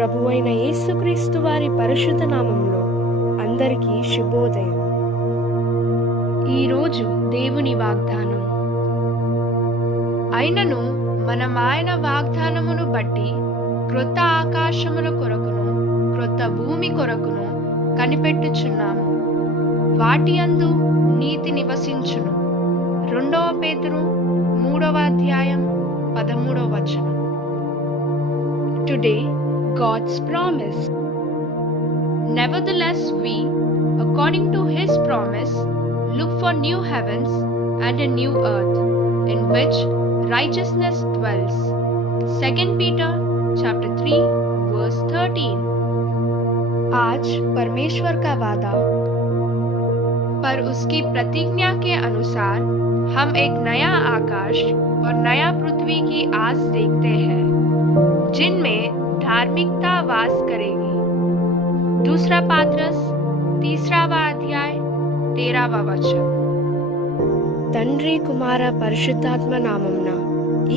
ప్రభువైన యేసుక్రీస్తు వారి పరిశుద్ధ నామంలో అందరికీ శుభోదయం. ఈరోజు దేవుని వాగ్దానం. అయినను మనం ఆయన వాగ్దానమును బట్టి క్రొత్త ఆకాశముల కొరకును క్రొత్త భూమి కొరకును కనిపెట్టుచున్నాము. వాటి యందు నీతి నివసించును. 2 పేతురు 3:13. Today, God's promise. Nevertheless, we, according to His promise, look for new heavens and a new earth, in which righteousness dwells. 2 Peter chapter 3, verse 13. आज परमेश्वर का वादा, पर उसकी प्रतिज्ञा के अनुसार हम एक नया आकाश और नया पृथ्वी की आस देखते हैं, जिनमें धार्मिकता वास करेगी. 2 पात्रस 3:13. తండ్రి కుమార పరిశుద్ధాత్మ నామమున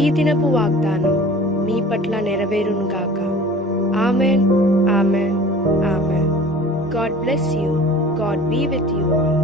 ఈ దినపు వాగ్దానం మీ పట్ల నెరవేరును గాక. Amen, amen, amen. God bless you. God be with you all.